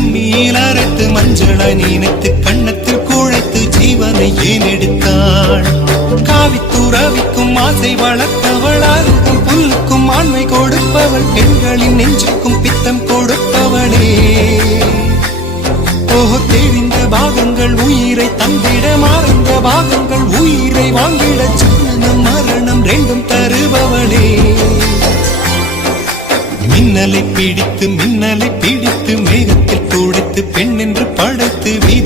அம்மியில் அரைத்து மஞ்சளாய் நினைத்து கண்ணத்தில் குழைத்து ஜீவனை ஏன் எடுத்தாள்? காவித்துறவிக்கும் ஆசை வளர்த்தவள், அருகும் புல்லுக்கும் ஆண்மை கொடுப்பவள், பெண்களின் நெஞ்சுக்கும் பித்தம் கொடுப்பவளே. ஓஹோ, தெரிந்த பாகங்கள் உயிரை தந்திட, மறைந்த பாகங்கள் உயிரை வாங்கிட, ஜனனம் மரணம் ரெண்டும் தருபவளே. மின்னலை பிடித்து மேகத்தில் துடைத்து பெண் என்று படைத்து வீதி